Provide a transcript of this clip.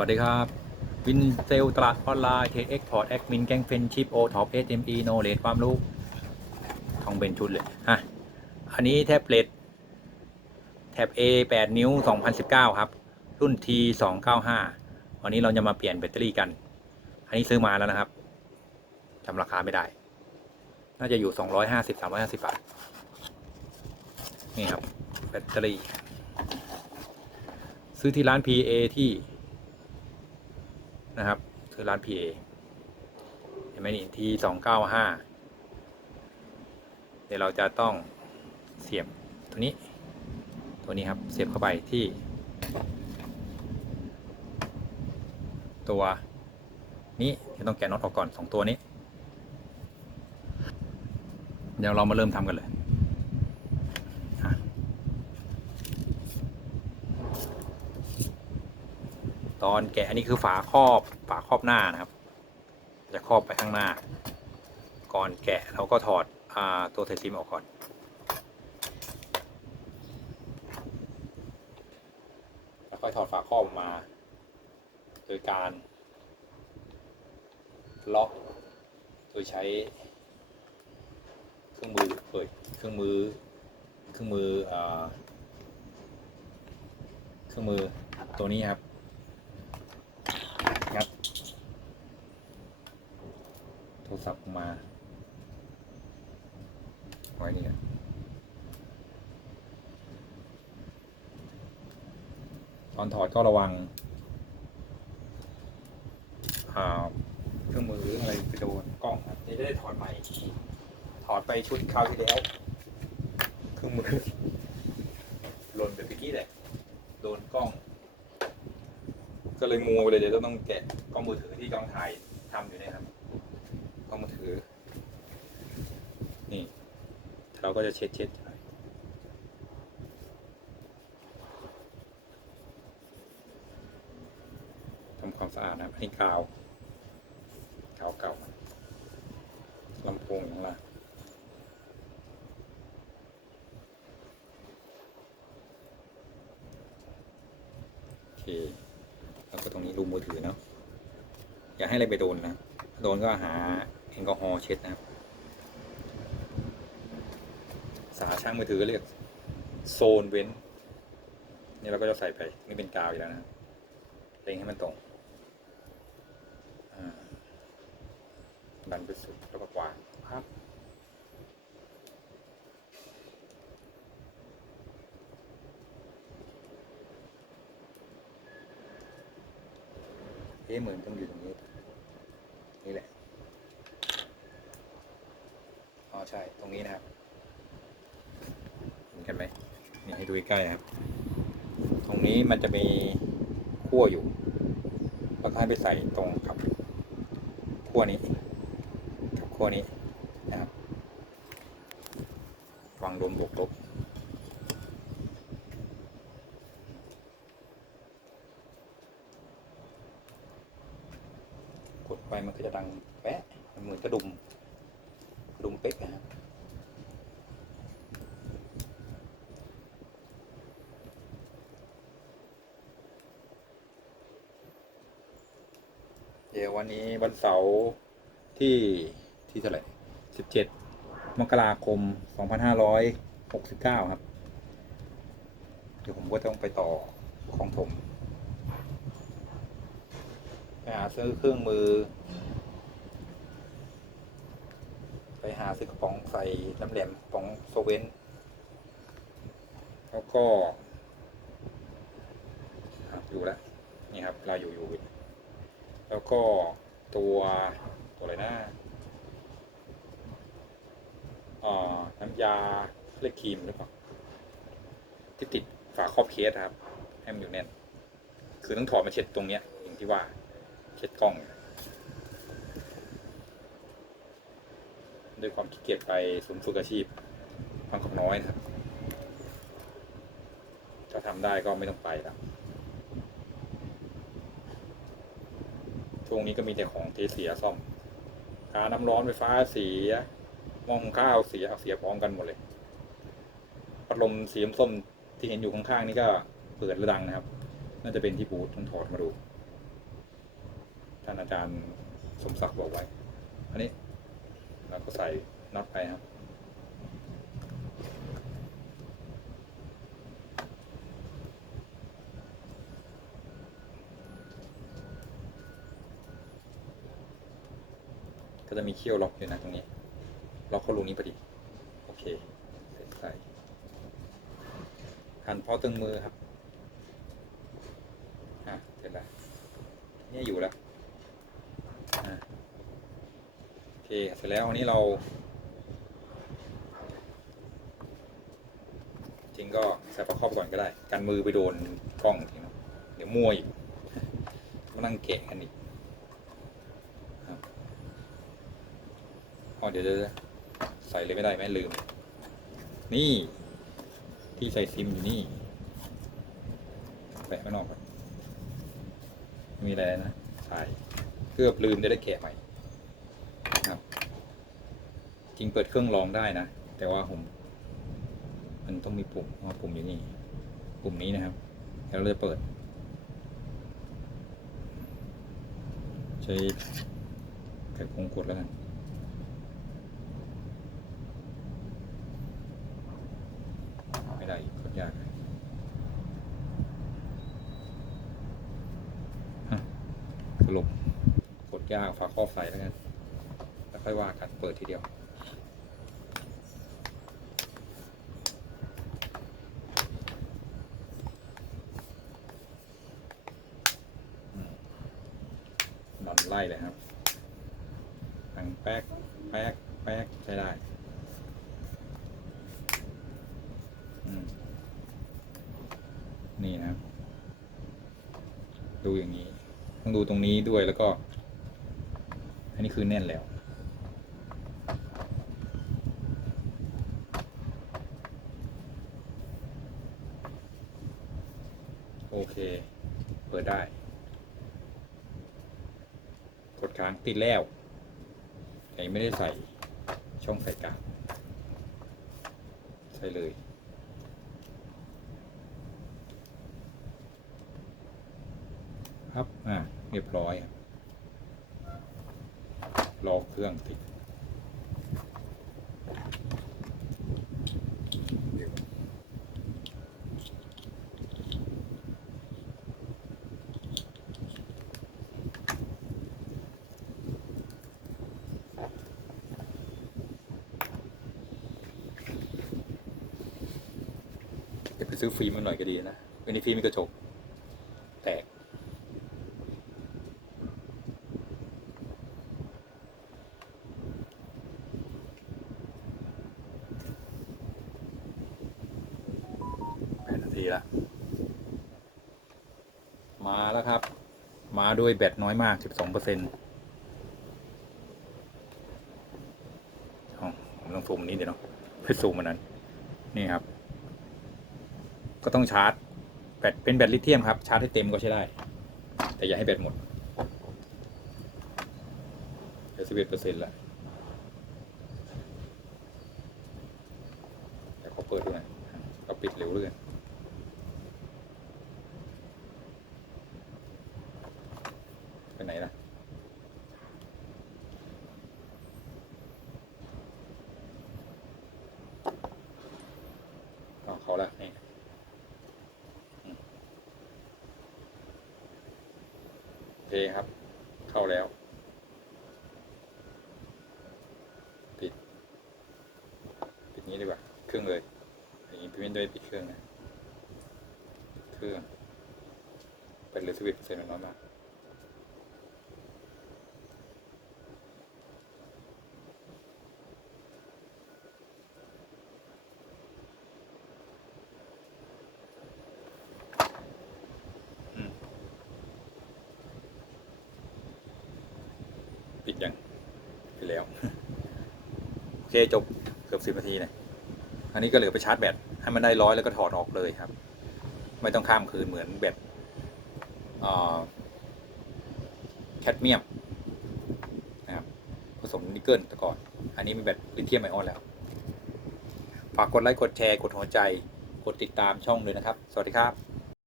วัสดีครับ วินเซลตลาดออนไลน์เทรดเอ็กพอร์ตแอดมินแกงเฟนชิปโอท็อปเอสเอ็มอีโนเลดความรู้ทองเป็นชุดเลยฮะอันนี้แท็บเล็ตแท็บ A 8 นิ้ว 2019 ครับ รุ่น T 295วันนี้เราจะมาเปลี่ยนแบตเตอรี่กัน อันนี้ซื้อมาแล้วนะครับจำราคาไม่ได้ น่าจะอยู่ 250 350 บาท นี่ครับ แบตเตอรี่ ซื้อที่ร้าน PA ที่ นะครับ คือร้าน PA เห็นไหมนี่ทีสองเก้าห้าเดี๋ยวเราจะต้องเสียบตัวนี้ ตัวนี้ครับเสียบเข้าไปที่ ตัวนี้ที่ต้องแกะน็อตออกก่อนสองตัวนี้ เดี๋ยวเรามาเริ่มทำกันเลย ตอนแกะอันนี้คือฝาครอบฝาครอบหน้านะครับ จะครอบไปข้างหน้า ก่อนแกะเราก็ถอดอตัวเทซิมออกก่อน แล้วค่อยถอดฝาครอบออกมา โดยการล็อกโดยใช้เครื่องมือเปิดเครื่องมือเครื่องมืออาเครื่องมือตัวนี้ครับ งัด โทรศัพท์ออกมาไว้นี่นะตอนถอดก็ระวังอ่าเครื่องมือหรืออะไรไปโดนกล้องครับจะได้ถอดใหม่ ถอดไปชุดคราวที่แล้วเครื่องมือหล่นไปเมื่อกี้แหละโดนกล้อง ก็เลยมัวไปเลยเดี๋ยวจะต้องแกะกล้องมือถือที่กล้องถ่ายทำอยู่เนี่ยครับ กล้องมือถือ นี่ เราก็จะเช็ดเช็ดทำความสะอาดนะนี่กาวกาวเก่าลำโพงของเราโอเคแล้วก็ตรงนี้รูมือถือเนาะอย่าให้อะไรไปโดนนะ โดนก็หา ลกอฮอล์เช็ดนะครับ สาช่างมือถือเรียกโซนเว้น นี่เราก็จะใส่ไป นี่เป็นกาวอยู่แล้วนะเล็งให้มันตรงอ่าดันไปสุดแล้วก็กวาดครับเอ๊ะเหมือนต้องอยู่ตรงนี้ นี่แหละ อ๋อ ใช่ตรงนี้นะครับเห็นกันไหมนี่ให้ดูใกล้ๆครับ ตรงนี้มันจะมีขั้วอยู่ แล้วก็ให้ไปใส่ตรงกับขั้วนี้กับขั้วนี้นะครับวางรวมบวกลบกดไปมันก็จะดังแปะมันเหมือนกระดุมกระดุม เป๊กนะเดี๋ยววันนี้วันเสาร์ที่ที่เท่าไหร่สิบเจ็ดมกราคมสองพันห้าร้อยหกสิบเก้าครับ เดี๋ยวผมก็ต้องไปต่อของถมไปหาซื้อเครื่องมือ ไป หาซื้อกระป๋องใส่น้ำแหลมกระป๋องโซเวนแล้วก็ครับอยู่แล้วนี่ครับลาอยู่อยู่แล้วก็ตัวตัวอะไรนะอ่าน้ำยาเรียกครีมหรือเปล่าที่ติดฝาครอบเคสครับให้มันอยู่แน่น คือต้องถอดมาเช็ดตรงเนี้ยอย่างที่ว่า เช็ดกล้อง ด้วยความขี้เกียจไปศูนย์ฝึกอาชีพบางกอกน้อยนะครับถ้าทำได้ก็ไม่ต้องไปแล้วช่วงนี้ก็มีแต่ของที่เสียซ่อมกาน้ำร้อนไฟฟ้าเสียหมองข้าวเสียเสียพร้อมกันหมดเลยพัดลมสีส้มที่เห็นอยู่ข้างๆนี่ก็เปิดระดังนะครับ น่าจะเป็นที่บูธต้องถอดมาดู ท่านอาจารย์สมศักดิ์บอกไว้ อันนี้ เราก็ใส่น็อตไปครับก็จะมีเขี้ยวล็อกอยู่นะตรงนี้ ล็อกเข้ารูนี้พอดี โอเคเสร็จใส่หันเพาะตึงมือครับ อะ เสร็จแล้วเนี่ยอยู่แล้วอะโอ เค เสร็จแล้วอันนี้เรา จริงก็ใส่ประครอบก่อนก็ได้ กันมือไปโดนกล้องจริงนะเดี๋ยวมั่วอีกมานั่งแกะกันอีกอ๋อเดี๋ยวเดี๋ยวเดี๋ยวใส่เลยไม่ได้แม่ลืม นี่ ที่ใส่ซิมอยู่นี่แปะไม่นอกก่อนมีอะไรนะ ใส่เกือบลืมจะได้แกะใหม่ จริงเปิดเครื่องรองได้นะ แต่ว่าผม มันต้องมีปุ่มว่าปุ่มอยู่นี่ปุ่มนี้นะครับแล้วเราจะเปิด ใช้ไขควงกดแล้วกันไม่ได้กดยากสรุปกดยากฝาครอบใส่แล้วกันแล้วค่อยว่ากันเปิดทีเดียว ไล่เลยครับทังแป๊กแป๊กแป๊กใช้ได้นี่นะดูอย่างนี้ ต้องดูตรงนี้ด้วยแล้วก็ อันนี้คือแน่นแล้ว โอเค เปิดได้ กดค้างติดแล้วแต่ยังไม่ได้ใส่ช่องใส่กาวใส่เลยครับอ่าเรียบร้อยครับรอเครื่องติดยวเดี๋ยวไป ซื้อฟิล์มมาหน่อยก็ดีนะวันนี้ฟิล์มมีกระจก แตก แปดนาทีละ มาแล้วครับ มาด้วยแบตน้อยมาก 12เปอร์เซ็นต์ผมต้องซูมนี้เดี๋ยวเนาะไปซูมมันนั้น นี่ครับ ก็ต้องชาร์จแบตเป็นแบตลิเธียมครับ ชาร์จให้เต็มก็ใช้ได้ แต่อย่าให้แบตหมดเหลือ11เปอร์เซ็นต์ละแต่เขาเปิดดูหน่อยเขาปิดเร็วเรื่อยไปไหนล่ะ อ๋อเขาละนี่อืมโอเคครับ เข้าแล้ว ปิด ปิดนี้ดีกว่า เครื่องเลยอย่างนี้พี่ไม่ได้ปิดเครื่องนะ เครื่อง เป็นเหลือสิตเอ็ดเปอร์เซ็นน้อยมาก อืม ปิดยังปิด แล้ว โอเคจบเกือบสิบนาทีนะอันนี้ก็เหลือไปชาร์จแบตให้มันได้ร้อยแล้วก็ถอดออกเลยครับ ไม่ต้องข้ามคืนเหมือนแบตแคดเมียมนะครับผสมนิกเกิลแต่ก่อน อันนี้เป็นแบตลิเธียมไอออนแล้ว ฝากกดไลค์กดแชร์กดหัวใจ กดติดตามช่องเลยนะครับ สวัสดีครับ